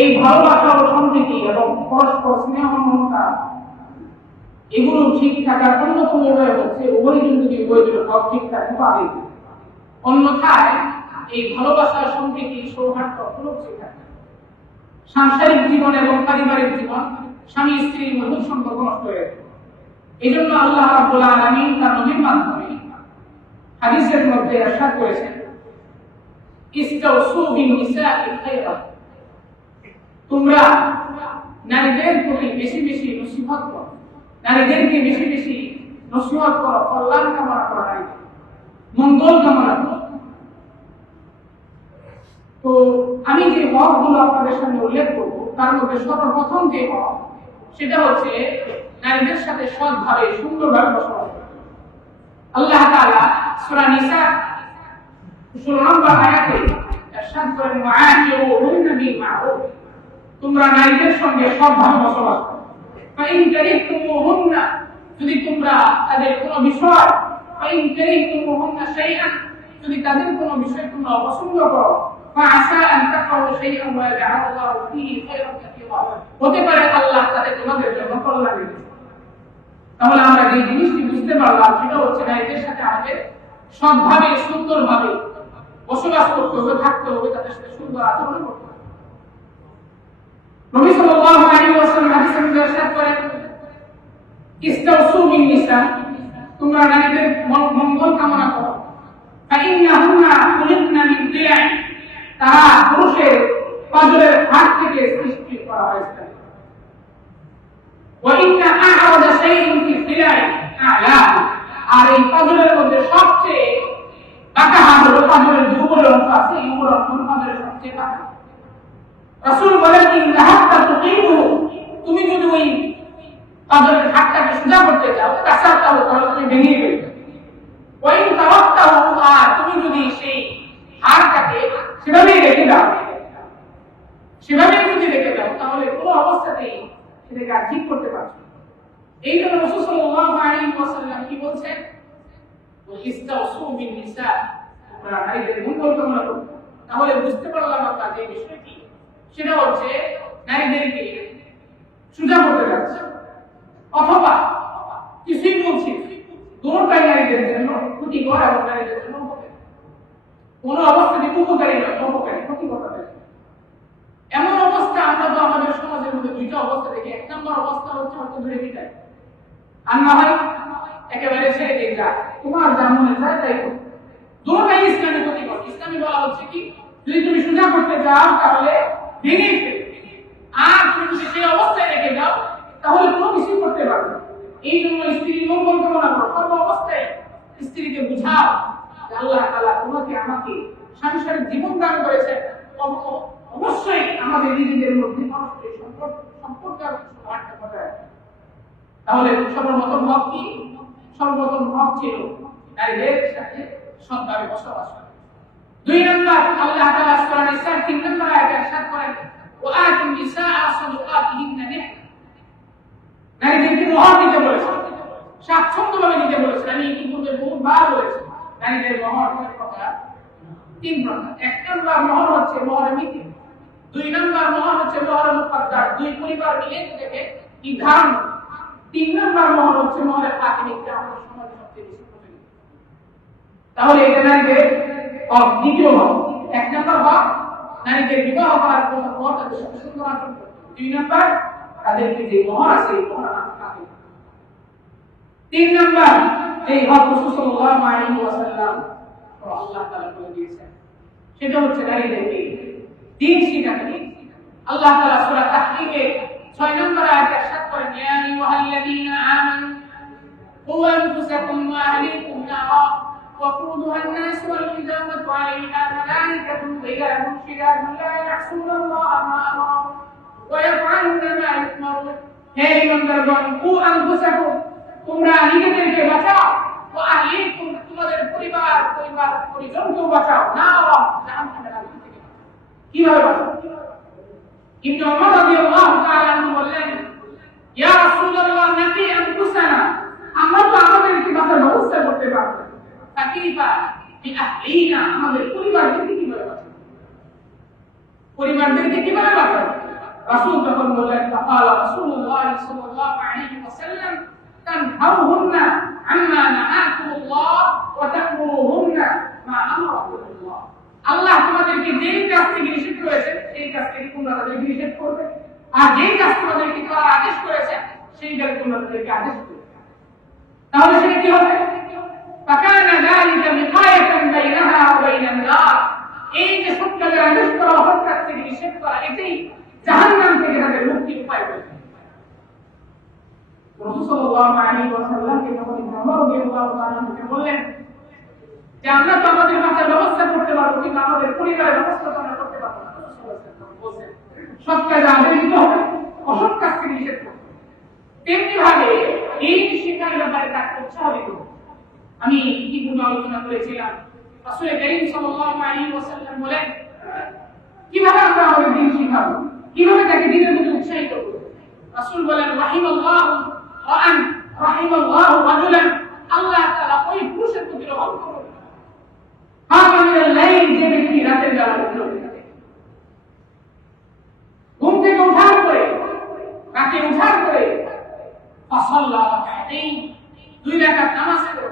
এই ভালোবাসা ও সম্প্রীতি এবং পরস্পর স্নেহ মমতা এগুলো ঠিক থাকার অন্যতম উপায় হচ্ছে উভয় যদি উভয়গুলো সব ঠিকঠাক পাবে, অন্যথায় এই ভালোবাসা সম্প্রীতি সৌহার্দ্য অবলম্বন থাকে। সাংসারিক জীবন এবং পারিবারিক জীবন স্বামী স্ত্রীর মধুর সম্পর্ক নষ্ট হয়ে যায়। এই জন্য আল্লাহ রাব্বুল আলামিন তার নবীর মাধ্যমে হাদিসের মধ্যে ইরশাদ করেছেন, ইস্তাউসু বিন নিসাই খায়রা, তোমরা নারীদের প্রতি বেশি বেশি নসিহত করো, নারীদেরকে বেশি বেশি নসিহত করো, কল্যাণ কামনা করো, নারীদের মঙ্গল কামনা করো। তো আমি যে হকগুলো আপনাদের সামনে উল্লেখ করবো তার মধ্যে সর্বপ্রথম যে হক সেটা হচ্ছে নারীদের সাথে সৎভাবে সুন্দরভাবে বসবাস করা। আল্লাহ তাআলা সূরা নিসা 16 নম্বর আয়াতে ইরশাদ করেন, ওয়াআশিরুহুন্না বিল মা'রুফ, তোমরা নারীদের সঙ্গে সৎভাবে বসবাস করো। ফাইন কারিহতুমুহুন্না, যদি তোমরা তাদের কোনো বিষয়, ফাইন কারিহতুমুহুন্না শাইআন, যদি তাদের কোনো বিষয় তোমরা অপছন্দ করো, ফাআসা আন তাকরাহু শাইআন ওয়া ইয়াজআলুল্লাহু ফীহি খায়রান কাসীরা, হতে পারে আল্লাহ তাদের তোমাদের জন্য কল্যাণ রেখেছেন। তাহলে আমরা যে জিনিসটি বুঝতে পারলাম সেটা হচ্ছে নারীদের সাথে আমাদের সৎভাবে সুন্দরভাবে বসবাস করতে হবে, থাকতে হবে, তাদের সাথে সুন্দর আচরণ করতে হবে। নবী সাল্লাল্লাহু আলাইহি ওয়াসাল্লাম হাদিসে ইরশাদ করেন, ইস্তাউসু বিন নিসা, তোমরা নারীদের মঙ্গল কামনা করো। ফাইন্নাহুন্না খুলিকনা মিন দিলাই, তারা পুরুষের পাঁজরের হাড় থেকে সৃষ্টি করা হয়েছে। ওয়া ইন্না আ'রাদা শাইইন ফি দিলাই আ'লাহু, আর এই পাঁজরের মধ্যে সবচেয়ে বাঁকা হাড় হলো পাঁজরের যে উপরের অংশ আছে, এই উপরের অংশ পাঁজরের সবচেয়ে বাঁকা। রাসূল বলেন, ইন্না হাত্তা তুকিমু, তুমি যদি ওই পাঁজরের হাড়টাকে সোজা করতে চাও, কাসারটাও তাহলে তুমি ভেঙে ফেলবে। ওয়া ইন তাওয়াক্তাহু, আর তুমি যদি সেই হাড়টাকে সেভাবেই রেখে দাও, সেভাবেই যদি রেখে দাও, তাহলে কোনো অবস্থাতেই সেটাকে আর ঠিক করতে পারছো। এই জন্য রাসূল সাল্লাল্লাহু আলাইহি ওয়াসাল্লাম কি বলছেন, ইস্তাউসু বিন নিসা, তোমরা নারীদের মঙ্গল কামনা করো। তাহলে বুঝতে পারলাম আমরা যে বিষয়টি সেটা হচ্ছে নারীদেরকে সোজা করতে যাচ্ছে, অথবা কিছুই বলছি দুটোটাই নারীদের জন্য ক্ষতিকর এবং নারীদের জন্য উপকারী। কোনো অবস্থাতে উপকারী নয়, অপকারী, ক্ষতিকর হবে। এমন অবস্থা আমরা তো আমাদের সমাজের মধ্যে দুইটা অবস্থা দেখি। এক নম্বর অবস্থা হচ্ছে হয়তো ধরে বিদায়, আর না হয় একেবারে ছেড়ে দিয়ে যায়, তোমার যা মনে চায় তাই করো। দুটোটাই ইসলামী ক্ষতিকর। ইসলামী বলা হচ্ছে কি, যদি তুমি সোজা করতে চাও তাহলে ভেঙে ফেলো, আর তুমি যদি সেই অবস্থায় রেখে যাও তাহলে কোনো কিছু করতে পারবে না। এই জন্য স্ত্রীর মঙ্গল কামনা করো, সর্ব অবস্থায় স্ত্রীকে বুঝাও যে আল্লাহ তাআলা তোমাকে আমাকে সাংসারিক জীবন দান করেছেন, অবশ্যই আমাদের নিজেদের মধ্যে পারস্পরিক সম্পর্ক রাখতে হবে। তাহলে সর্বপ্রথম হক কি? সর্বপ্রথম হক ছিল নারীদের সাথে সৎভাবে বসবাস করা। দুই নম্বর, আল্লাহ তাআলা সূরা নিসার 3 নম্বর আয়াতে ইরশাদ করেন, ওয়া আতিন নিসাআ সাদুকাতিহিন্না নিহলা, নারীদেরকে মোহর দিতে বলেছেন, স্বাচ্ছন্দ্যভাবে দিতে বলেছেন। আমি ইতিপূর্বে বহুবার বলেছি নারীদের মোহর প্রকার 3 প্রকার। 1 নম্বর মোহর হচ্ছে মোহর মিথি, 2 নম্বর মোহর হচ্ছে মোহর মুকদ্দার, দুই পরিবার মিলে থেকে নির্ধারণ। 3 নম্বর মোহর হচ্ছে মোহরের ফাতিমি, যেটা আমাদের সমাজে সবচেয়ে বেশি প্রচলিত। তাহলে এটা নারীদের দ্বিতীয় হক। 1 নম্বর হক নারীদের বিবাহ করার পর তাদের সাথে সুন্দর আচরণ করতে। 2 নম্বর তাদেরকে যে মোহর আছে এই মোহর আনতে। 3 নম্বর এই হক রাসূল সাল্লাল্লাহু আলাইহি ওয়াসাল্লাম আল্লাহ তাআলা বলে দিয়েছেন, সেটা হচ্ছে নারীদেরকে দ্বীন শিখাতে। আল্লাহ তাআলা সূরা তাহরীমে 6 নম্বর আয়াতে ইরশাদ করেন, ইয়া আইয়ুহাল্লাযীনা আমানু কু আনফুসাকুম ওয়া আহলিকুম নারা ওয়াকুদুহা আন-নাস ওয়াল হিজারাতু আলাইহা মালাইকাতুন গিলাযুন শিদাদুন লা ইয়াসুনাল্লাহা মা আমারা ওয়া ইয়াফআলুনা মা ইউমারুন। হে ঈমানদারগণ, কু আনফুসাকুম, তোমরা নিজেদেরকে বাঁচাও, ওয়া আহলিকুম, তোমাদের পরিবার পরিজনকে বাঁচাও, নারা জাহান্নামের আগুন থেকে। কিভাবে বাঁচাও? ইবনে ওমর রাদিয়াল্লাহু তাআলা আনহু বললেন, ইয়া রাসূলুল্লাহ, নাকি আনফুসানা, আমরা তো আমাদেরকে বাঁচার ব্যবস্থা করতে পারবো, তাকিফা বিআহলিনা, আমাদের পরিবারকে কিভাবে বাঁচাবো? পরিবারদেরকে কিভাবে বাঁচাবো? রাসূল যখন বললেন ফাকালা রাসূলুল্লাহ সাল্লাল্লাহু আলাইহি ওয়াসাল্লাম তানহাউহুন্না আম্মা নাহাকুমুল্লাহ ওয়া তা'মুরুহুন্না মা আমারাকুমুল্লাহ, আল্লাহ তোমাদেরকে যেই কাজ থেকে নিষেধ করেছেন সেই কাজ থেকে তোমরা তাদেরকে নিষেধ করবে, আর যেই কাজ তোমাদেরকে করার আদেশ করেছেন সেই কাজ তোমরা তাদেরকে আদেশ করবে। তাহলে সেটা কি হবে? ফাকানা যালিকা বিকায়াতান বাইনাহা ওয়া বাইনান নার, এই যে সত্যের আদেশ করা অপর কাজ থেকে নিষেধ করা এটাই জাহান্নাম থেকে তাদের মুক্তির উপায় হবে। রাসূল সাল্লাল্লাহু আলাইহি ওয়াসাল্লাম কে যখন ওমর রাদিয়াল্লাহু তাআলা বললেন যে আমরা তো আমাদের বাঁচার ব্যবস্থা করতে পারবো কিন্তু আমাদের পরিবারের ব্যবস্থা তো আমরা করতে পারবো না, বলছেন সৎ কাজে আদেশ দিতে হবে, অসৎ কাজ থেকে নিষেধ করতে হবে। তেমনি ভাবে এই শিক্ষার ব্যাপারে তাকে উৎসাহ দিতে হবে। আমি ইতিপূর্বে আলোচনা করেছিলাম রাসূল কারীম সাল্লাল্লাহু আলাইহি ওয়াসাল্লাম বলেন কিভাবে আমরা আমাদের দ্বীন শিখাবো, কিভাবে তাকে দ্বীনের প্রতি উৎসাহিত করব। রাসূল বলেন রাহিমাল্লাহু রাজুলান, আল্লাহ তাআলা ওই পুরুষের প্রতি রহম করুন হামিনাল লাইল, যে ব্যক্তি রাতের বেলা ঘুম থেকে ওঠার পরে রাতে ওঠার পরে ফাসাল্লা রাকাতাইন, দুই রাকাত নামাজ পড়ে,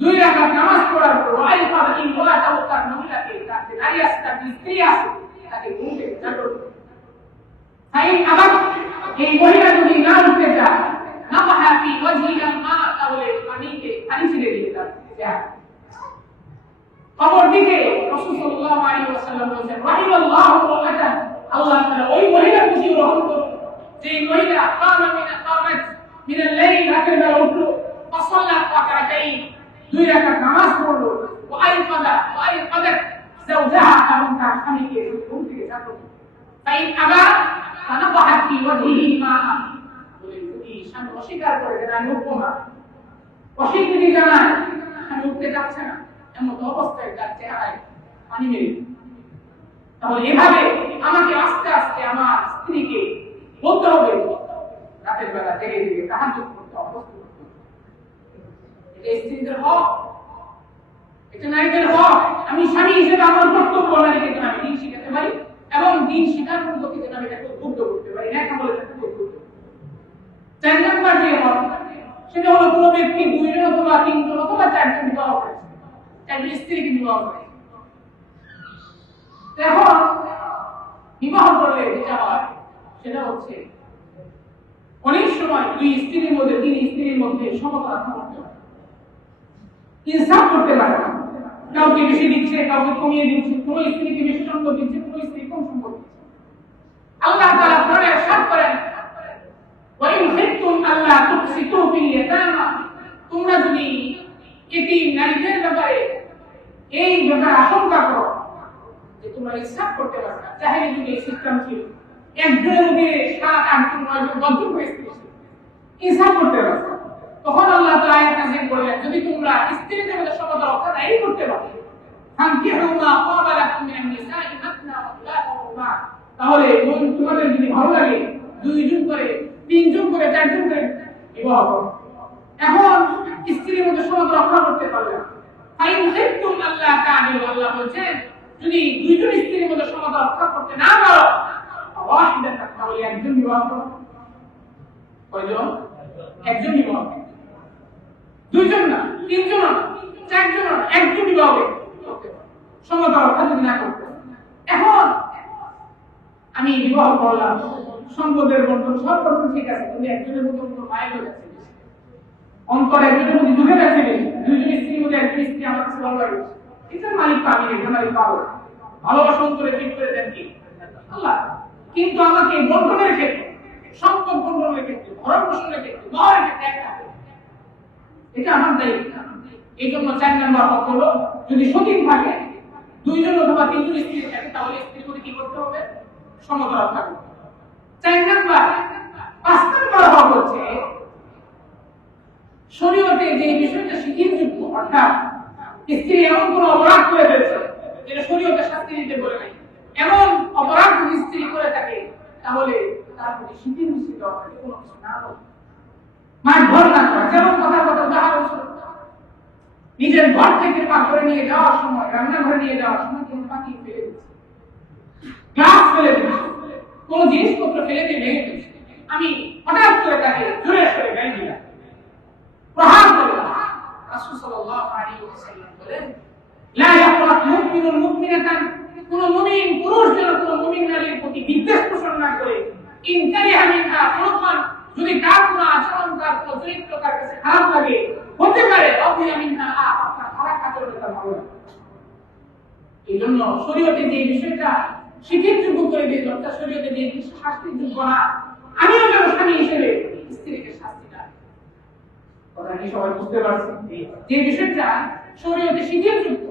দুই রাকাত নামাজ পড়ার পর ওয়াইফা ইমরাতাহু, তার মহিলাকে তার যে নারী আছে তার স্ত্রী আছে তাকে ঘুম থেকে জাগো। তাই আবার এই মহিলা যদি না উঠতে চায় নাবাহা ফি ওয়াজহিল মা, তাহলে পানি ছেড়ে দিয়ে তার চেহারা অপরদিকে রাসূল সাল্লাল্লাহু আলাইহি ওয়াসাল্লাম বলেছেন রাহিমাল্লাহু রাজুলান, আল্লাহ তাআলা ওই মহিলার প্রতি রহম করুন যে মহিলা কামাত মিনাল লাইল, রাতের বেলা উঠলো, ফাসাল্লাত রাকাতাইন, দুই রাকাত নামাজ পড়লো, ওয়াইকাদাত যাওজাহা, এবং তার স্বামীকে ঘুম থেকে জাগলো। তাই আবার নাবাহা ফি ওয়াজহিহি মা, বলে যদি স্বামী অস্বীকার করে যে আমি উঠবো না, অস্বীকৃতি জানায় আমি উঠতে যাচ্ছে না, এমন অবস্থায় তার চেহারায় পানি মেরে, তাহলে এভাবে আমাকে আস্তে আস্তে আমার স্ত্রীকে বলতে হবে রাতের বেলা জেগে জেগে তাহাজ্জুদ করতে হবে। এটা স্ত্রীদের হক, এটা নারীদের হক। আমি স্বামী হিসেবে আমার কর্তব্য নারীকে যেন আমি দিন শিখাতে পারি এবং দিন শিখার পদ্ধতি যেন আমি এটাকে উদ্বুদ্ধ করতে পারি, না বলে তাকে উদ্বুদ্ধ। 4 নম্বর যে হক সেটা হলো কোনো ব্যক্তি 2 জন অথবা 3 জন অথবা 4 জন বিবাহ করেছে, একজন স্ত্রীকে বিবাহ করেছে। এখন বিবাহ করলে যেটা হয় সেটা হচ্ছে অনেক সময় দুই স্ত্রীর মধ্যে 3 স্ত্রীর মধ্যে সমতা রাখা করতে হয়, ইনসাফ করতে পারে না, কাউকে বেশি দিচ্ছে কাউকে কমিয়ে দিচ্ছে, কোন স্ত্রীকে বেশি সম্পদ দিচ্ছে কোন স্ত্রী কম সম্পদ দিচ্ছে। আল্লাহ তাআলা কোরআনে ইরশাদ করেন ওয়া ইন খিফতুম আল্লা তুকসিতু ফিল ইয়াতামা, তোমরা যদি এতিম নারীদের ব্যাপারে এই ব্যাপারে আশঙ্কা করো যে তোমরা ইনসাফ করতে পারবে না, জাহেলি যুগে সিস্টেম ছিল একজনের মধ্যে 7, 8, 9 জন 10 জন স্ত্রী ছিল, ইনসাফ করতে পারবে না। তখন আল্লাহ তাআলা আয়াত নাযিল করলেন যদি তোমরা স্ত্রীদের মধ্যে সমতা রক্ষা নাই করতে পারো ফানকিহু মা ক্বাবা লাকুম মিনান নিসাই মাসনা ওয়া থুলাথা ওয়া রুবা, তাহলে তোমাদের যদি ভালো লাগে 2 জন করে 3 জন করে 4 জন করে বিবাহ করো। এখন স্ত্রীর মধ্যে সমতা রক্ষা করতে পারবে না, ফাইন খিফতুম আল্লা তা'দিলু, আল্লাহ বলেন যদি 2 জন স্ত্রীর মধ্যে সমতা রক্ষা করতে না পারো ওয়াহিদাতান, তাহলে একজন বিবাহ করো। কয়জন? একজন বিবাহ, 2 জন না, 3 জন না, 4 জন না, একজন বিবাহ করতে পারো সমতা রক্ষা যদি না করতে। এখন আমি বিবাহ করলাম, সম্পদের বন্টন সব বন্টন ঠিক আছে, কিন্তু একজনের মধ্যে কোনো মাইল হয়ে যাচ্ছে, অন্তর একজনের মধ্যে ঢুকে যাচ্ছে বেশি, 2 জন স্ত্রীর মধ্যে একজন স্ত্রী আমার কাছে ভালো লাগে, এটার মালিক পাবি না, এটার মালিক পাবো না, ভালোবাসা অন্তরে ঠিক করে দেন কি আল্লাহ। কিন্তু আমাকে বন্টনের ক্ষেত্রে, সম্পদ বন্টনের ক্ষেত্রে, ভরণ পোষণের ক্ষেত্রে, মহরের ক্ষেত্রে একটা এটা আমার দায়িত্ব। এই জন্য 4 নম্বর হক হলো যদি সতীন থাকে 2 জন অথবা 3 জন স্ত্রী থাকে তাহলে স্ত্রীর মধ্যে কি করতে হবে? সমতা রক্ষা করতে হবে। 4 নম্বর 5 নম্বর হক হচ্ছে শরীয়তে যে বিষয়টা স্বীকৃতিযোগ্য, অর্থাৎ স্ত্রী এমন কোনো অপরাধ করে ফেলেছে যেটা শরীয়তে শাস্তি দিতে বলে নাই, এমন অপরাধ যদি স্ত্রী করে থাকে তাহলে তার প্রতি স্বীকৃতি দেওয়া হয়, কোনো কিছু না বলে মাঠ ভর না করা। যেমন কথা উদাহরণ নিজের ঘর থেকে পাকড়ে নিয়ে যাওয়ার সময়, রান্নাঘরে নিয়ে যাওয়ার সময় কোনো পাখি ফেলে দিচ্ছে, গ্লাস ফেলে দিচ্ছে, কোন জিনিসপত্র ফেলে দিয়ে ভেঙে ফেলছে, আমি হঠাৎ করে তাকে জোরে সরে গালি দিলাম, প্রহার করলাম। রাসূল সাল্লাল্লাহু আলাইহি ওয়াসাল্লাম বলেন, লা ইয়াকরাত মুমিনুন মুমিনাতান, কোন মুমিন পুরুষ যেন কোন মুমিন নারীর প্রতি বিদ্বেষ পোষণ না করে, ইন কারিহা মিনহা খুলুকান, যদি তার কোন আচরণ, তার কোন চরিত্র তার কাছে খারাপ লাগে, হতে পারে রাদিয়া মিনহা, আপনার খারাপ আচরণ তার ভালো লাগে। এই জন্য শরীয়তে যে বিষয়টা শিক্ষিত যোগ্য করে দিয়েছে, অর্থাৎ শরীয়তে যে শাস্তির যোগ্য না, আমিও যেন স্বামী হিসেবে স্ত্রীকে শাস্তি না, কথা কি সবাই বুঝতে পারছেন? যে বিষয়টা শরীয়তে শিক্ষিত যোগ্য,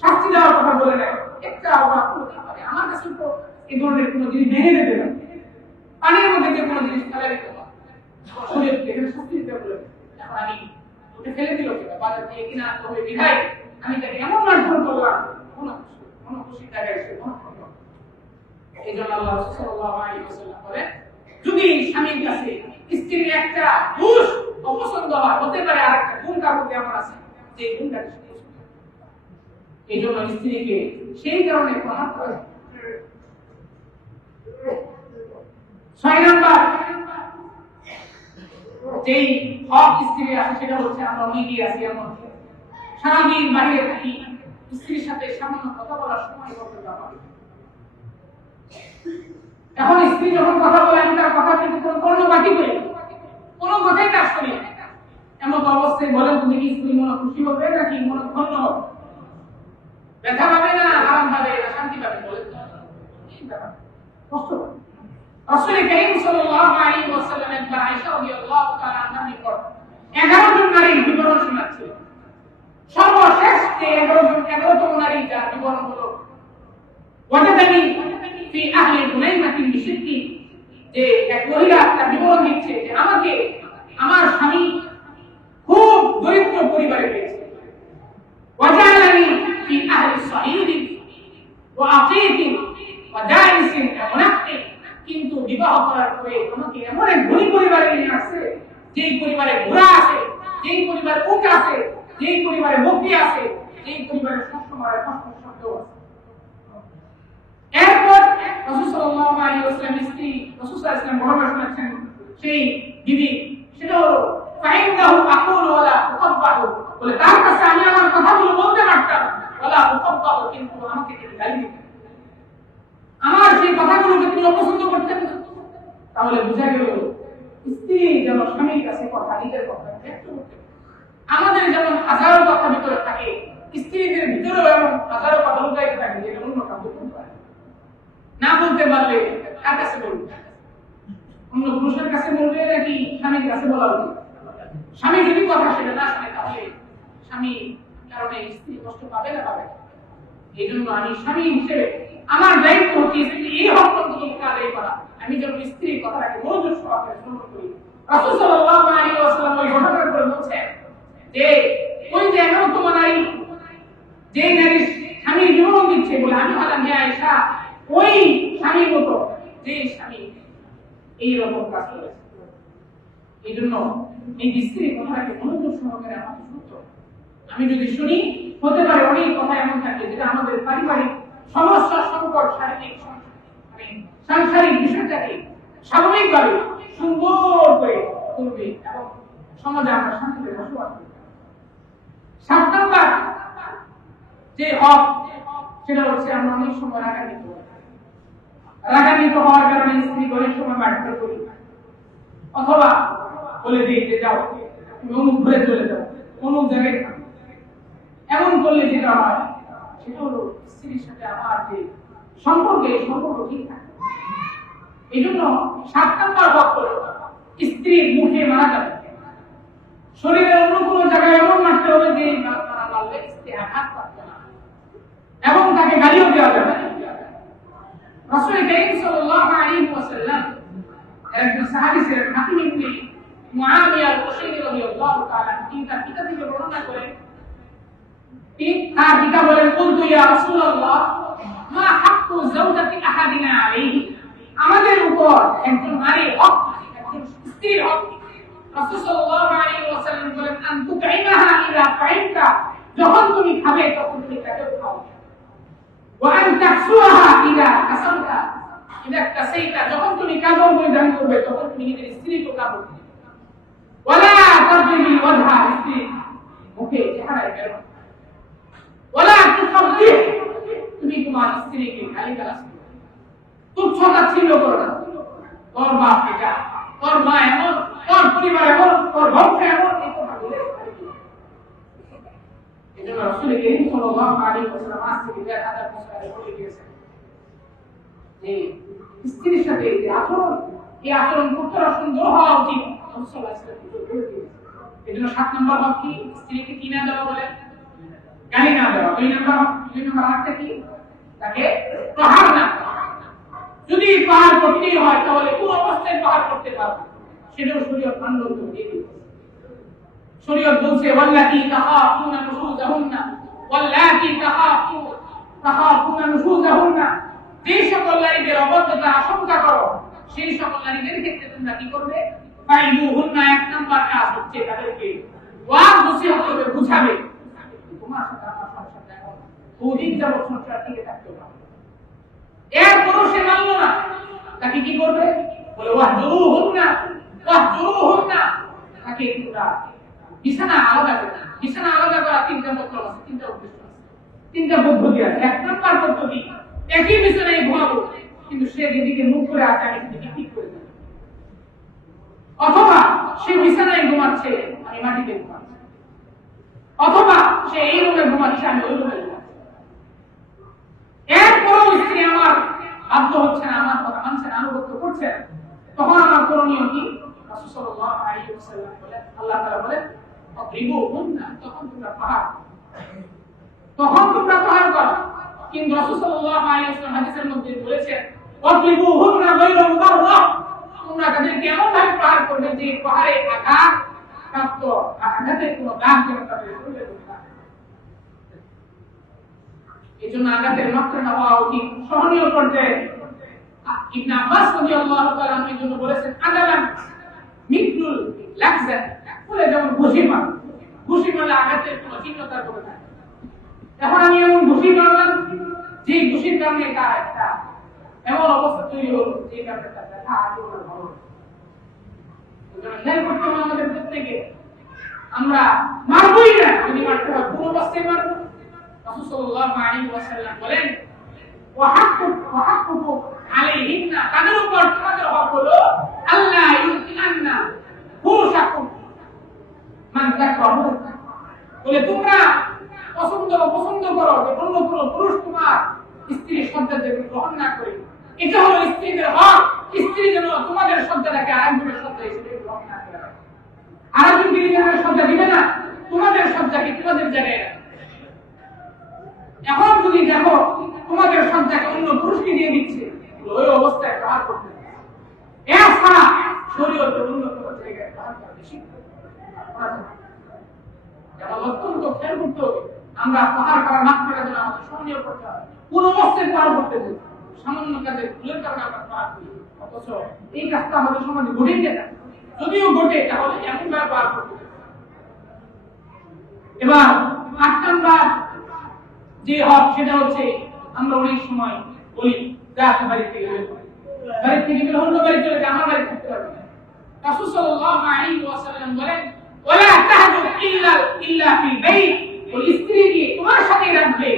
শাস্তি দেওয়ার কথা বলে নেয়, একটা অবাক হতে পারে, আমার কাছে তো এই ধরনের কোনো জিনিস ভেঙে দেবে না, পানির মধ্যে যে কোনো জিনিস ফেলে দিতে পারে, শরীয়ত এখানে শাস্তি দিতে বলে। এখন আমি ওটা ফেলে দিল কিনা, বাজার থেকে কিনা আনতে হবে বিধায় আমি তাকে এমন মারধর করলাম, কোনো খুশি জায়গায় এসে কোনো খবর। এই জন্য আল্লাহ সাল্লাল্লাহু আলাইহি ওয়াসাল্লাম বলেন, যদি স্বামীর কাছে স্ত্রীর একটা দোষ অপছন্দ হয়, হতে পারে আরেকটা গুণ তার মধ্যে আমার আছে, যে গুণটা এই জন্য স্ত্রীকে সেই কারণে প্রহার করে। 6 নাম্বার যেই হক স্ত্রী আছে সেটা হচ্ছে, আমরা অনেকেই আছি এমন সারাদিন বাইরে থাকি, স্ত্রীর সাথে সামান্য কথা বলার সময় বলতে পারি। এখন স্ত্রী যখন কথা বলে, আমি তার কথা কিন্তু কর্ণপাতই করি, কোনো কথাই তার শুনি না। এমন অবস্থায় বলেন, তুমি কি স্ত্রী মনে খুশি হবে নাকি মনে ক্ষুণ্ণ হবে? ব্যথা পাবে না আরাম পাবে না শান্তি পাবে? বলেন কষ্ট পাবে। রাসূল কারীম সাল্লাল্লাহু আলাইহি ওয়াসাল্লাম একবার আয়েশা রাদিয়াল্লাহু তাআলা আনহা নিকট 11 জন নারীর বিবরণ শোনাচ্ছিলেন। সর্বশেষ যে 11তম নারী যার বিবরণ হলো, ওয়াজাদানি ফি আহলি হুনাইমাতিন বিশিদ্দি, যে এক মহিলা তার বিবরণ দিচ্ছে যে আমাকে আমার স্বামী খুব দরিদ্র পরিবারে পেয়েছে। ওয়াজালানি ফি আহলি সাঈদ ওয়া আকিদ ওয়া দারিস ওয়া নাহকি, কিন্তু বিবাহ করার পরে আমাকে এমন এক ধনী পরিবারে নিয়ে আসছে, যেই পরিবারে ঘোড়া আছে, যেই পরিবারে উট আছে, যেই পরিবারে বকরি আছে, যেই পরিবারে সবসময় কষ্ট শব্দ আছে। এরপর রাসূল সাল্লাল্লাহু আলাইহি ওয়াসাল্লাম স্ত্রী রাসূল সাল্লাল্লাহু আলাইহি ওয়াসাল্লাম বর্ণনা করেছেন সেই বিবি, সেটা হলো ফাইন্দাহু আকুলু ওয়ালা উকাব্বাহু, বলে তার কাছে আমি আমার কথাগুলো বলতে পারতাম, ওয়ালা উকাব্বাহু, কিন্তু আমাকে তিনি গালি দিতেন, আমার সেই কথাগুলোকে তিনি অপছন্দ করতেন না। তাহলে বোঝা গেল স্ত্রী যেন স্বামীর কাছে কথা, নিজের কথা ব্যক্ত করতে। আমাদের যেমন হাজারো কথা ভিতরে থাকে, স্ত্রীদের ভিতরেও এমন হাজারো কথা লুকাইতে থাকে, যেটা অন্য কাউকে বলতে পারে না। বলতে পারলে কার কাছে বলবে? অন্য পুরুষের কাছে বলবে নাকি স্বামীর কাছে বলা উচিত? স্বামী যদি কথা সেটা না শোনে, তাহলে স্বামী কারণে স্ত্রী কষ্ট পাবে না পাবে। এই জন্য আমি স্বামী হিসেবে আমার দায়িত্ব হচ্ছে স্ত্রী এই হক অন্তত আদায় করা। আমি যেন স্ত্রীর কথাটাকে মনোযোগ সহকারে শ্রবণ করি। রাসূল সাল্লাল্লাহু আলাইহি ওয়াসাল্লাম ওই ঘটনার করে বলছেন যে ওই যে এমনতম নারী, যে নারী স্বামীর বিবরণ দিচ্ছে, বলে আমি হলাম আয়েশা, ওই স্বামীর মতো যে স্বামী এইরকম কাজ করেছে। এই জন্য এই স্ত্রীর কথাটাকে মনোযোগ সহকারে আমাকে শুনতে হবে। আমি যদি শুনি, হতে পারে অনেক কথা এমন থাকে যেটা আমাদের পারিবারিক সমস্যা, সংকট, শারীরিক সাংসারিক বিষয়টাকে স্বাভাবিকভাবে সুন্দর করে করবে এবং সমাজে আমরা শান্তিতে বসবাস করব। 7 নাম্বার যে হক, সেটা হচ্ছে আমরা অনেক সময় রাগান্বিত হওয়ার কারণে স্ত্রী অনেক সময় মারধর করি, অথবা বলে দিই যে যাও তুমি অমুক ঘুরে চলে যাও, অমুক জায়গায় থাকো। এমন করলে যেটা হয় সেটা হলো স্ত্রীর সাথে আমার যে সম্পর্ক, এই সম্পর্ক ঠিক থাকে। এই জন্য 7 নাম্বার হক হলো স্ত্রীর মুখে মারা যাবে, শরীরের অন্য কোনো জায়গায় এমন মারতে হবে যে মারলে স্ত্রী আঘাত পাবে না এবং তাকে গালিও দেওয়া যাবে না। রাসূল কারীম সাল্লাল্লাহু আলাইহি ওয়াসাল্লাম একজন সাহাবী ছিলেন, হাকিম ইবনে মুআবিয়া আল-কুশাইরি রাদিয়াল্লাহু তাআলা, তিনি তার পিতা থেকে বর্ণনা করেন, তার পিতা বলেন, কুলতু ইয়া রাসূলুল্লাহ মা হাক্কু যাওজাতি আহাদিনা আলাইহি, আমাদের উপর একজন নারীর হক, একজন স্ত্রীর হক। রাসূল সাল্লাল্লাহু আলাইহি ওয়াসাল্লাম বলেন, আন তুতাইমাহা ইযা তাইমতা, যখন তুমি খাবে তখন তুমি তাকে খাও, ওয়া আন তাকসুহা ইযা কাসালতা, ইদা কাসাইতা, যখন তুমি কাপড় পরিধান করবে তখন তুমি নিজের স্ত্রীকে কাপড় দিবে। ওয়ালা তাজলি ওয়াজহা, স্ত্রী মুখে চেহারায় বের হবে। ওয়ালা তুসাব্বিহ, তুমি তোমার স্ত্রীকে গালিগালাজ করবে, তুচ্ছ তাচ্ছিল্য করবে না। তোর বাপ এটা, তোর মা এমন, তোর পরিবার এমন, তোর বংশ এমন, এই কথা বলে এজন্য রাসূল করিম সাল্লাল্লাহু আলাইহি ওয়াসাল্লাম আজ থেকে 1000 বছর আগে বলে গিয়েছেন যে স্ত্রীর সাথে যে আচরণ, এই আচরণ কতটা সুন্দর হওয়া উচিত। রাসূল সাল্লাল্লাহু আলাইহি ওয়াসাল্লাম বলে দিয়েছেন। এজন্য 7 নম্বর হক কি? স্ত্রীকে কি না দেওয়া বলে? গালি না দেওয়া। 2 নম্বর হকটা কি? তাকে প্রহার না করা। যদি প্রহার করতেই হয় তাহলে কোন অবস্থায় প্রহার করতে পারবে সেটাও শরীয়ত মানদণ্ড দিয়ে দিয়েছে। শরীয়ত বলছে ওয়াল্লাতি তাখাফুনা নুশুজাহুন্না ওয়াল্লাতি তাখাফুনা নুশুজাহুন্না, যে সকল নারীদের অবদ্ধতার আশঙ্কা করো সেই সকল নারীদের ক্ষেত্রে তোমরা কি করবে? ফাইদুহুন্না, 1 নাম্বার কাজ হচ্ছে তাদেরকে ওয়াজ নসিহত করে বুঝাবে। তোমার সাথে আমার সংসার এখন বহুদিন যাবত সংসার টিকে থাকতে পারে, এরপরও সে মানল না, তাকে কি করবে? বলে ওয়াহজুরুহুন্না, তাকে তোমরা বিছানা আলাদা করবে। বিছানা আলাদা করা 3টা মতলব আছে, 3টা উদ্দেশ্য আছে, 3টা পদ্ধতি আছে। 1 নাম্বার পদ্ধতি, একই বিছানায় ঘুমাবো কিন্তু সে যেদিকে মুখ করে আছে আমি সেদিকে ঠিক করে দেব, অথবা সে বিছানায় ঘুমাচ্ছে আমি মাটিতে ঘুমাচ্ছি, অথবা সে এই রুমে ঘুমাচ্ছে আমি ওই রুমে ঘুমাচ্ছি। এরপরও স্ত্রী আমার বাধ্য হচ্ছে না, আমার কথা মানছে না, আনুগত্য করছে না, তখন আমার করণীয় কি? রাসূল সাল্লাল্লাহু আলাইহি ওয়াসাল্লাম বলেন, আল্লাহ তাআলা বলেন অদ্রিবুহুন্না, তখন তোমরা প্রহার করো। কিন্তু রাসূল সাল্লাল্লাহু আলাইহি ওয়াসাল্লাম হাদিসের মধ্যে বলেছেন অদ্রিবুহুন্না গায়রা মুদাররাহ, তোমরা তাদেরকে এমন ভাবে প্রহার করবে যে প্রহারে আঘাত প্রাপ্ত, আঘাতের কোনো দাগ যেন তাদের শরীরে না। এজন্য আঘাতের মাত্রাটা হওয়া উচিত সহনীয় পর্যায়ে। ইবনে আব্বাস রাদিয়াল্লাহু তাআলা আনহু এজন্য বলেছেন আদালান মিথলুল লাকজান, বলে যেমন ঘুষি মারলে আঘাতের কোনো চিহ্নতার করে থাকে। এখন আমি এমন ঘুষি মারলাম যে ঘুষির কারণে তার একটা এমন অবস্থা তৈরি হলো যে কারণে তার ব্যথা আগে বলে ভালো। খেয়াল করতে হবে আমাদের প্রত্যেকে, আমরা মারবই না, যদি মারতে হয় কোন অবস্থায় মারবো। রাসূল সাল্লাল্লাহু আলাইহি ওয়াসাল্লাম বলেন ওয়াহাক্কু আলাইহিন্না, তাদের উপর তোমাদের হক হলো আল্লাহ ইউতিনান্না ফুরুশাকুম মান তাকরাহু, বলে তোমরা পছন্দ করো যে অন্য কোনো পুরুষ তোমার স্ত্রীর শয্যা যেন গ্রহণ না করে। এটা হলো স্ত্রীদের হক, স্ত্রী যেন তোমাদের শয্যাটাকে আরেকজনের শয্যা হিসেবে গ্রহণ না করে। আরেকজন নিজের শয্যা দিবে না, তোমাদের শয্যাকে তোমাদের জায়গায় রাখবে। এখন যদি দেখো তোমাদের শয্যাকে অন্য পুরুষকে দিয়ে দিচ্ছে, ওই অবস্থায় প্রহার করতে হবে। এছাড়া শরীয়তে অন্য কোনো জায়গায় প্রহার করা বেশি অত্যন্ত খেয়াল করতে হবে। আমরা প্রহার করার মাত্রাটা যেন আমাদের সহনীয় করতে হবে, কোন অবস্থায় প্রহার করতে হবে। সামান্য কাজে ভুলের কারণে আমরা প্রহার করি, অথচ এই কাজটা আমাদের সমাজে ঘটেছে না, যদিও ঘটে তাহলে এমন ব্যবহার করতে হবে। এবার 8 নাম্বার যে হক সেটা হচ্ছে আমরা অনেক সময় বলি বাড়ি থেকে বের অন্য বাড়ি চলে যায়, আমার বাড়ি থাকতে পারবে না। রাসূল সাল্লাল্লাহু আলাইহি ওয়াসাল্লাম বলেন ওয়ালা তাহজু ইল্লা ফি বাইত, ওই স্ত্রীকে তোমার সাথে রাখবে,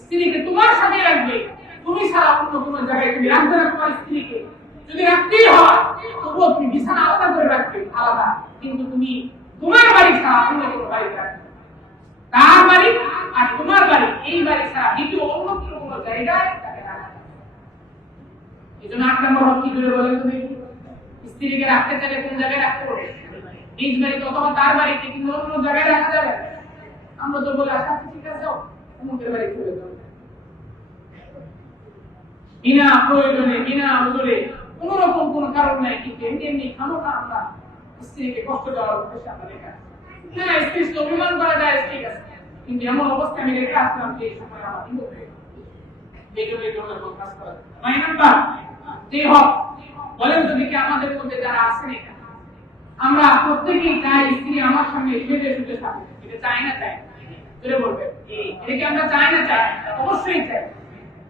স্ত্রীকে তোমার সাথে রাখবে, তুমি ছাড়া অন্য কোনো জায়গায় তুমি রাখবে না তোমার স্ত্রীকে। যদি রাখতেই হয় তবুও তুমি বিছানা আলাদা করে রাখবে, আলাদা, কিন্তু তুমি তোমার বাড়ি ছাড়া অন্য কোনো বাড়িতে রাখবে। তার বাড়ি আর তোমার বাড়ি, এই বাড়ি ছাড়া দ্বিতীয় অন্য কোনো জায়গায় তাকে রাখবে। এজন্য 8 নম্বর হক কি করে বলেন তুমি? স্ত্রীকে রাখতে চাইলে কোন জায়গায় রাখতে হবে? নিজ বাড়িতে অথবা তার বাড়িতে, কিন্তু অন্য জায়গায় রাখা যাবে। আমরা তো বলে আচ্ছা ঠিক আছে যাও অমুকের বাড়ি চলে যাও, বিনা প্রয়োজনে বিনা ওজরে কোন রকম কোন কারণ নাই, কিন্তু এমনি খামোখা আমরা স্ত্রীকে কষ্ট দেওয়ার উদ্দেশ্যে আমরা রেখে আসি। হ্যাঁ, স্ত্রীকে অভিমান করা যায় ঠিক আছে, কিন্তু এমন অবস্থা আমি রেখে আসলাম যে সময় আমার হিন্দু হয়ে গেল। এই জন্য এই ধরনের কাজ করা যায়। 9 নাম্বার যে হক বলেন যদি কি আমাদের মধ্যে যারা আছেন এখানে আমরা প্রত্যেকেই চাই স্ত্রী আমার সঙ্গে সেজে সুজে থাকুক, এটা চাই না চাই জোরে বলবে এটা কি আমরা চাই না চাই? অবশ্যই চাই।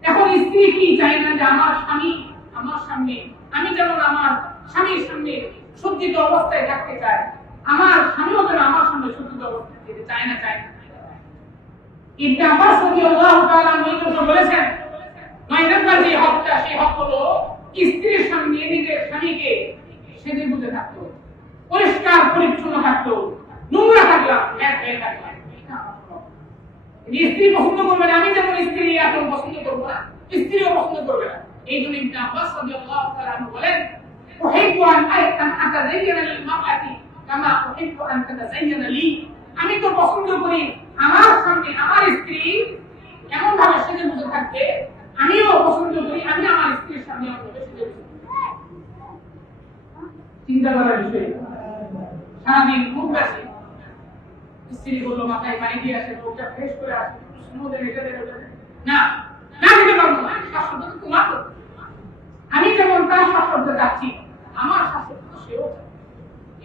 এখন স্ত্রী কি চাই না যে আমার স্বামী আমার সামনে, আমি যেমন আমার স্বামীর সামনে সজ্জিত অবস্থায় থাকতে চাই, আমার স্বামীও যেন আমার সামনে সজ্জিত অবস্থায় থাকতে চায় না। ইবনে আব্বাস রাদিয়াল্লাহু তাআলা আনহু বলেছেন, ৯ নম্বর যে হকটা, সেই হক হলো স্ত্রীর সামনে নিজের স্বামীকে সেজে গুজে থাকতো, পরিষ্কার পরিচ্ছন্ন থাকতো, নোংরা থাকলাম এক হয়ে থাকলাম। স্ত্রী পছন্দ করবে না, আমি যেমন স্ত্রী এখন পছন্দ করবো না, স্ত্রীও পছন্দ করবে না। এই জন্য ইবনে আব্বাস রাদিয়াল্লাহু তাআলা আনহু বলেন, উহিব্বু আন আতাযায়্যানা লিল মারআতি কামা উহিব্বু আন তাতাযায়্যানা লি। আমি তো পছন্দ করি আমার সামনে আমার স্ত্রী এমন ভাবে সেজে গুজে থাকবে, আমিও পছন্দ করি আমি আমার স্ত্রীর সামনে এমন ভাবে সেজে গুজে। চিন্তা করার বিষয়। সারাদিন খুব বেশি স্ত্রী বললো মাথায় পানি দিয়ে আসে, লোকটা ফ্রেশ করে আসে, সমুদ্রে রেখে দেবে না, না দিতে পারবো না, শাশ্বত তোমার। আমি যেমন তার শাশ্বত যাচ্ছি, আমার শাশ্বত সেও।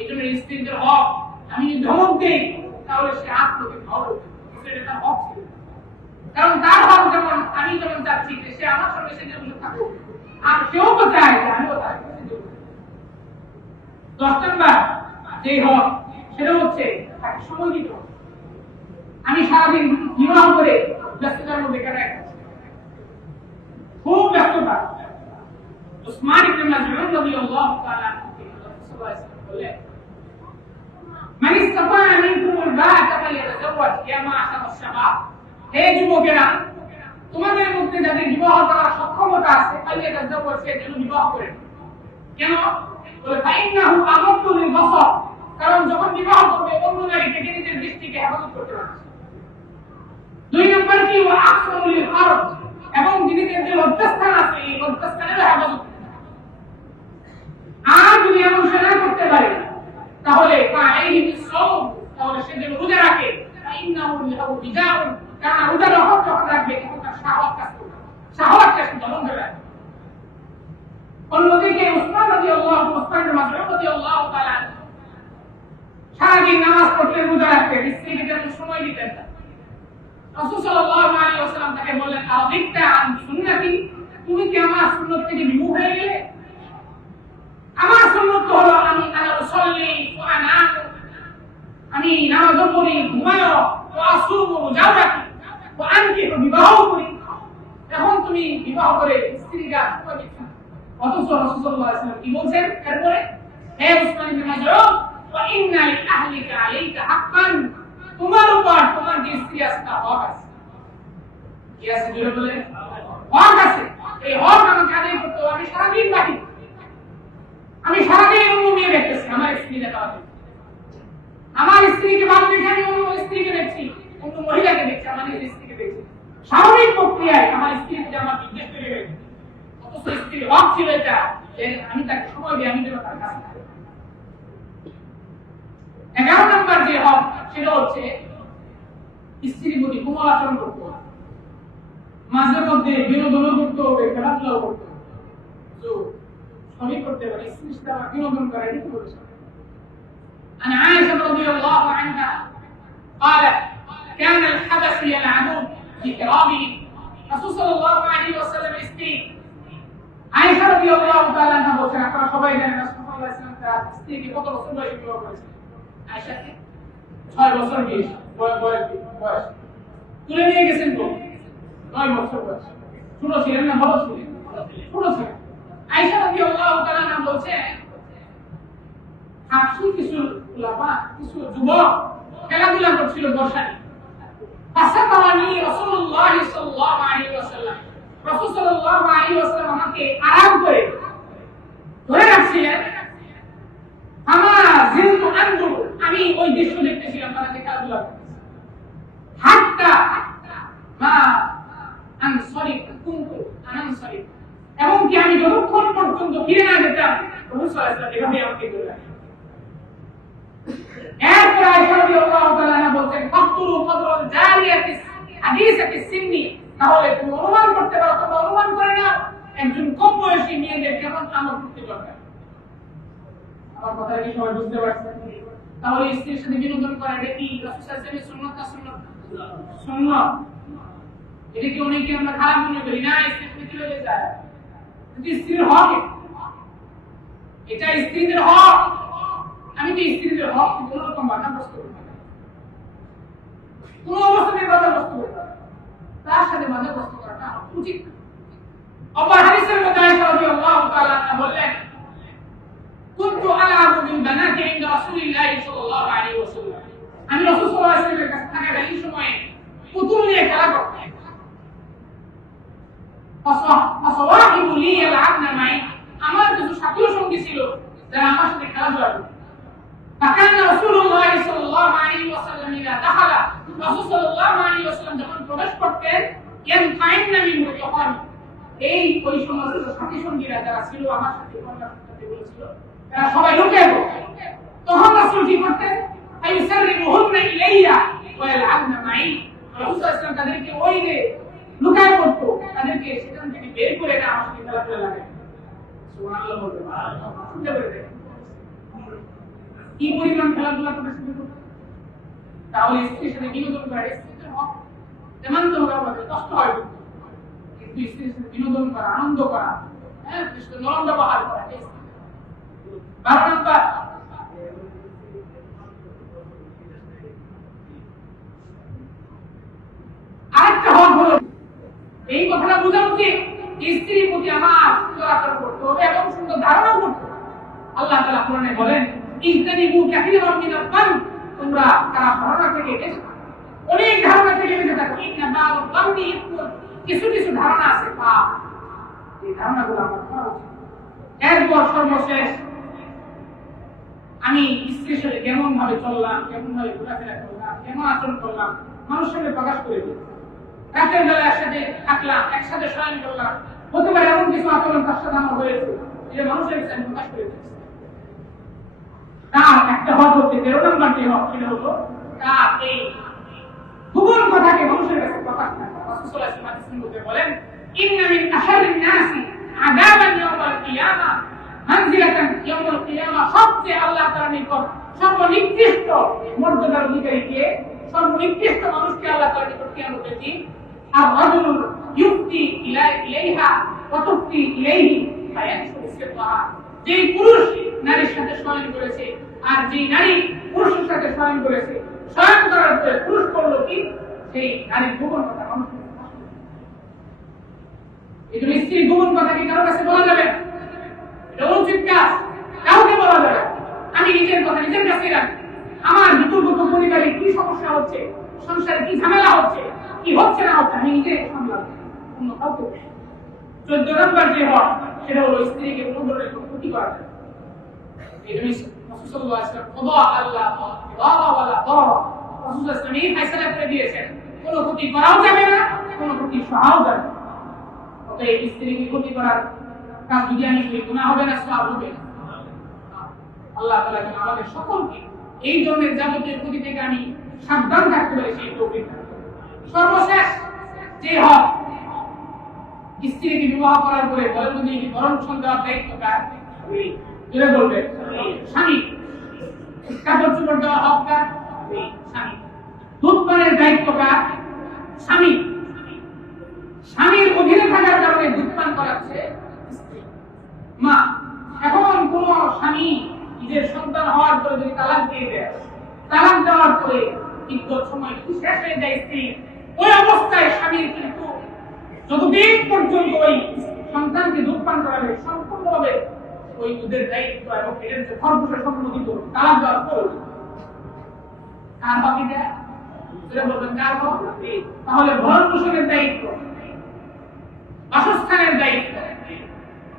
এই জন্য স্ত্রীদের হক, আমি যদি ধমক দিই তাহলে সে আত্মকে ভালো, এটা তার হক ছিল। কারণ তার হক যেমন আমি যেমন চাচ্ছি যে সে আমার সঙ্গে সেজে বসে থাকুক, আর সেও তো চায় যে আমিও তার সাথে সেজে বসে। 10 নম্বর যে হক সেটা হচ্ছে তাকে সময় দিতে হবে। আমি সারাদিন বিবাহ করে ব্যস্ততার মধ্যে কাটাই, খুব ব্যস্ততা। উসমান ইবনে মাসউদ রাদিয়াল্লাহু তাআলা বলেন, মান ইসতাতাআ মিনকুমুল বাআতা ফালিয়াতাযাওয়াজ ইয়া মা'শারাশ শাবাব। হে যুবকেরা, তোমাদের মধ্যে যাদের বিবাহ করার সক্ষমতা আছে ফালিয়াতাযাওয়াজ, সে যেন বিবাহ করে। কেন? বলে ফাইন্নাহু আমাদু লিল বসর, কারণ যখন বিবাহ করবে অন্য নারী থেকে নিজের দৃষ্টিকে হেফাজত করতে পারবে। 2 নম্বর কি, ওয়া আহসানু লিল ফারজ, এবং নিজেদের যে লজ্জাস্থান আছে এই লজ্জাস্থানের হেফাজত। আর যদি এমন সে না করতে পারে তাহলে ফাআলাইহি বিসসাওম, তাহলে সে যেন রোজা রাখে। ফাইন্নাহু লাহু বিজাউন, কারণ রোজা যখন রাখবে তখন তার শাহওয়াত কাজ করবে, শাহওয়াতটা সে দমন করে রাখবে। অন্যদিকে উসমান রাদিয়াল্লাহু তাআলা সারাদিন নামাজ পড়তে, রোজা রাখতে, স্ত্রীকে তেমন সময় দিতেন না। রাসূল সাল্লাল্লাহু আলাইহি ওয়াসাল্লাম তাকে বললেন, আদিকতা আন সুন্নতি, তুমি কি আমার সুন্নাত থেকে বিমুখ হয়ে গেলে? আমার সুন্নাত হলো আনা উসাল্লি ওয়া আনাম, আমি নামাজ পড়ি, ঘুমায়, ওয়া আসুমু, রোজা রাখি, ওয়া আনকিহু, বিবাহ করি। এখন তুমি বিবাহ করে স্ত্রীকে সময় দিচ্ছ। অথচ রাসূল সাল্লাল্লাহু আলাইহি ওয়াসাল্লাম কি বলছেন এরপরে, হে উসমান ইবনে মাসউদ, ওয়া ইন্না লি আহলিকা আলাইকা হাক্কান, তোমার উপর তোমার যে স্ত্রী আছে তার হক আছে। কি আছে জোরে বলে? হক আছে। এই হক আমাকে আদায় করতে হবে। আমি সারাদিন বাকি, আমি সারাদিন অন্য মেয়ে দেখতেছি, আমার স্ত্রী দেখা হবে, আমার স্ত্রীকে বাদ রেখে আমি অন্য স্ত্রীকে দেখছি, অন্য মহিলাকে দেখছি, আমার নিজের স্ত্রীকে দেখছি। স্বাভাবিক প্রক্রিয়ায় আমার স্ত্রী যে আমার বিদ্বেষ তৈরি হয়েছে। অথচ স্ত্রীর হক ছিল এটা যে আমি তাকে সময় দিই, আমি যেন তার কাছে থাকি। 11 নম্বর যে হক সেটা হচ্ছে স্ত্রীর প্রতি কোমল আচরণ করতে হবে, মাঝে মধ্যে বিনোদনও করতে হবে, খেলাধুলাও করতে হবে, তো সবই করতে পারে। স্ত্রীর সাথে বিনোদন করা এটা বলেছে। عن عائشة رضي الله عنها قالت كان الحبش يلعبون في كرامه. رسول صلى الله عليه وسلم স্ত্রী আয়েশা রাদিয়াল্লাহু তাআলা আনহা বলেন, আপনারা সবাই জানেন রাসূল সাল্লাল্লাহু আলাইহি ওয়াসাল্লাম তার স্ত্রীকে কত বছর বয়সে বিবাহ করেছেন? আয়েশাকে 6 বছর বয়স তুলে নিয়ে গেছেন তো 9 বছর বয়স। ছোট ছিলেন না বড় ছিলেন? ছোট ছিলেন। আয়েশা রাদিয়াল্লাহু তাআলা আনহা বলছেন, কিছু যুবক খেলাধুলা করছিল বর্ষায়। ফাসাতানি রাসূলুল্লাহ সাল্লাল্লাহু আলাইহি ওয়াসাল্লাম, রাসূল সাল্লাল্লাহু আলাইহি ওয়াসাল্লাম আমাকে আরাম করে ধরে রাখছিলেন। জিলতু আনজুর, আমি ওই দৃশ্য দেখতেছিলাম, তারা খেলাধুলা করতেছে। হাত্তা মা আনসারিফ কুনতু আনসারিফ, এমনকি আমি যতক্ষণ পর্যন্ত ফিরে না যেতাম রাসূল সাল্লাল্লাহু আলাইহি ওয়াসাল্লাম এভাবে আমাকে ধরে রাখতেন। এরপর আয়েশা রাদিয়াল্লাহু তাআলা আনহা বলছেন, ফাকতুরু ফাদরাল জারিয়াতিস হাদিসাতিস সিন্নি, তাহলে তুমি অনুমান করতে পারো, তোমরা অনুমান করে না একজন কম বয়সী মেয়েদের কেমন আমল করতে দরকার। আমার কথা কি সবাই বুঝতে পারছেন? তাহলে স্ত্রীর সাথে বিনোদন করা এটা কি রাসূল সাল্লাল্লাহু আলাইহি ওয়াসাল্লামের সুন্নাত না সুন্নাত? সুন্নাত। এটা কি অনেকে আমরা খারাপ মনে করি? না, স্ত্রীর সাথে চলে যায়, স্ত্রীর হক, এটা স্ত্রীদের হক। আমি তো স্ত্রীদের হক কোন রকম বাধাগ্রস্ত করব না, কোন অবস্থায় বাধাগ্রস্ত করব না, তার সাথে বাধাগ্রস্ত করাটা উচিত। আবার হাদিসের মধ্যে আয়েশা রাদিয়াল্লাহু তাআলা বললেন, কুনতু আলআবু বিল বানাতি ইনদা রাসূলিল্লাহ সাল্লাল্লাহু আলাইহি ওয়াসাল্লাম, আমি রাসূল সাল্লাল্লাহু আলাইহি ওয়াসাল্লামের কাছে থাকাকালীন সময়ে পুতুল নিয়ে খেলা করতাম। ফাসাওয়াহিবু লি ইয়ালআবনা মাই, আমার কিছু সাথীও সঙ্গী ছিল যারা আমার সাথে খেলাধুলা করত। ফাকানা রাসূলুল্লাহ সাল্লাল্লাহু আলাইহি ওয়াসাল্লাম ইযা দাখালা, রাসূল সাল্লাল্লাহু আলাইহি ওয়াসাল্লাম যখন প্রবেশ করতেন, ইয়ানফাইনা মিনহু, তখন ওই সমস্ত সাথী সঙ্গীরা যারা ছিল আমার সাথে করতে বলেছিল, তারা সবাই লুকিয়ে পড়ত। তখন রাসূল কি করতেন? আইসাররিহুন্না ইলাইয়া ওয়া ইয়ালআবনা মাই, রাসূল সাল্লাল্লাহু আলাইহি ওয়াসাল্লাম তাদেরকে ওই যে লুকায় পড়ত, তাদেরকে সেখান থেকে বের করে না আমার সাথে খেলাধুলা লাগে। সুবহানাল্লাহ বলবেন, শুনতে পেরেছেন কি পরিমাণ খেলাধুলা করতে শুরু করত? তাহলে স্ত্রীর সাথে বিনোদন করা স্ত্রীর হক, যেমন তো আমাদের কষ্ট হয়, কিন্তু স্ত্রীর সাথে বিনোদন করা, আনন্দ করা, হ্যাঁ, নরম ব্যবহার করা। 12 নম্বর, আরেকটা হক হলো, এই কথাটা বোঝা উচিত, স্ত্রীর প্রতি আমার সুন্দর আচরণ করতে হবে এবং সুন্দর ধারণা করতে হবে। আল্লাহ তাআলা কোরআনে বলেন, ইজতানিবু কাসীরাম মিনাল যান, তোমরা খারাপ ধারণা থেকে বেঁচে থাকো, অনেক ধারণা থেকে বেঁচে থাকো। ইন্না বা'ল যান্নি ইসমুন, কিছু কিছু ধারণা আছে পাপ, এই ধারণাগুলো আমার করা উচিত। এরপর সর্বশেষ, আমি স্ত্রীর সাথে কেমন ভাবে চললাম, কেমন ভাবে ঘোরাফেরা করলাম, কেমন আচরণ করলাম, মানুষের সামনে প্রকাশ করে দিই। রাতের বেলা একসাথে থাকলাম, একসাথে শয়ন করলাম, হতে পারে এমন কিছু আচরণ তার সাথে আমার হয়েছে যেটা মানুষের কাছে আমি প্রকাশ করে দিচ্ছি। তার একটা হক হচ্ছে 13 নম্বর যে হক, সেটা হলো তার এই গোপন কথাকে মানুষের কাছে প্রকাশ করা। রাসূল সাল্লাল্লাহু আলাইহি ওয়াসাল্লাম বলেন, ইন্না মিন আশারিন নাসি আযাবান ইয়াওমাল কিয়ামা মানজিলাতান ইয়াওমাল কিয়ামা, সবচেয়ে আল্লাহ তাআলার নিকট সর্বনিকৃষ্ট মর্যাদার অধিকারীকে, সর্বনিকৃষ্ট মানুষকে আল্লাহ তাআলার নিকট কিয়ামতের দিন আর রাজুলুন ইউফতি ইলাইহা ওয়া তুফতি ইলাইহি ফায়ানসুরু সিররাহা, যে পুরুষ নারীর সাথে শয়ন করেছে আর যে নারী পুরুষের সাথে শয়ন করেছে, শয়ন করার পরে পুরুষ করলো কি, সেই নারীর গোপন কথা মানুষের কাছে প্রকাশ করে। এই স্ত্রীর গোপন কথা কি কারোর কাছে বলা যাবে? এটা অনুচিত কাজ, কাউকে বলা যাবে। আমি নিজের কথা নিজের কাছে রাখি। আমার ভিতরগত পরিবারে কি সমস্যা হচ্ছে, সংসারে কি ঝামেলা হচ্ছে, কি হচ্ছে না হচ্ছে, আমি নিজে সামলাবো, অন্য কাউকে। 14 নম্বর যে হক, সেটা হলো স্ত্রীকে কোনো ধরনের ক্ষতি করা যাবে। এই জন্য রাসূল সাল্লাল্লাহু আলাইহি ওয়াসাল্লাম কদা আল্লাহ দারা ওয়ালা দারা, রাসূল সাল্লাল্লাহু আলাইহি ওয়াসাল্লাম এই ফয়সালা করে দিয়েছেন, কোনো ক্ষতি করাও যাবে না, কোনো ক্ষতি সহাও যাবে না। অতএব স্ত্রীকে ক্ষতি করার কাজ যদি আমি করি, গুনাহ হবে না, সওয়াব হবে। আল্লাহ তাআলা যেন আমাদের সকলকে এই ধরনের যাবতীয় ক্ষতি থেকে আমি সাবধান থাকতে পারি, সেই তৌফিক দান করুন। সর্বশেষ যে হক, স্ত্রীকে বিবাহ করার পরে বলেন যদি ভরণ পোষণ দেওয়ার দায়িত্ব কার? জোরে বলবে, স্বামী। কাপড় চোপড় দেওয়ার হক কার? স্বামী। দুধ পানের দায়িত্ব কার? স্বামী। স্বামীর অধীনে থাকার কারণে দুধ পান করাচ্ছে স্ত্রী, মা। এখন কোন স্বামী নিজের সন্তান হওয়ার পরে যদি তালাক দিয়ে দেয়, তালাক দেওয়ার পরে ইদ্যত সময় শেষ হয়ে যায় স্ত্রী, ওই অবস্থায় স্বামীর কিন্তু যতদিন পর্যন্ত ওই সন্তানকে দুধ পান করাবে, সম্পূর্ণভাবে ওই দুধের দায়িত্ব এবং এর যে খরচের সম্পূর্ণ কিন্তু তালাক দেওয়ার পর কার বাকি দেয়? বলবেন কার হক? তাহলে ভরণ পোষণের দায়িত্ব, বাসস্থানের দায়িত্ব,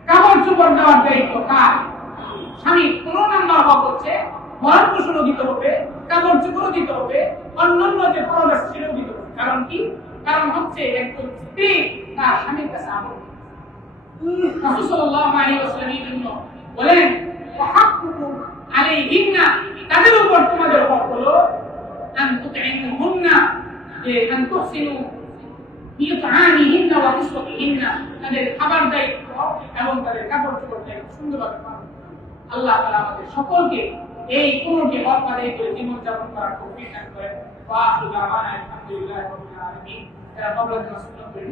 কাপড় চোপড় দেওয়ার দায়িত্ব কার? স্বামী। 15 নম্বর হক হচ্ছে ভরণ পোষণও দিতে হবে, কাপড় চোপড়ও দিতে হবে, অন্যান্য যে খরচ আছে সেটাও দিতে হবে। কারণ কি? কারণ হচ্ছে একজন স্ত্রী তার স্বামীর কাছে আমল। রাসূল সাল্লাল্লাহু আলাইহি ওয়াসাল্লাম এই জন্য বলেন, ওয়াহাক্কুকু আলাইহিন্না, তাদের উপর তোমাদের হক হলো আন তুতঈমুহুন্না, যে আন তুহসিনু বিইতআমিহিন্না ওয়া কিসওয়াতিহিন্না, তাদের খাবার দায়িত্ব এবং তাদের কাপড় চোপড় দায়িত্ব সুন্দরভাবে পালন করা। আল্লাহ তাআলা আমাদের সকলকে এই 15টি হক আদায় করে জীবন যাপন করার তৌফিক দান করেন। ওয়া আখিরু দাওয়ানা আলহামদুলিল্লাহি রাব্বিল আলামিন। এরা কবুল করে সুন্নাত করে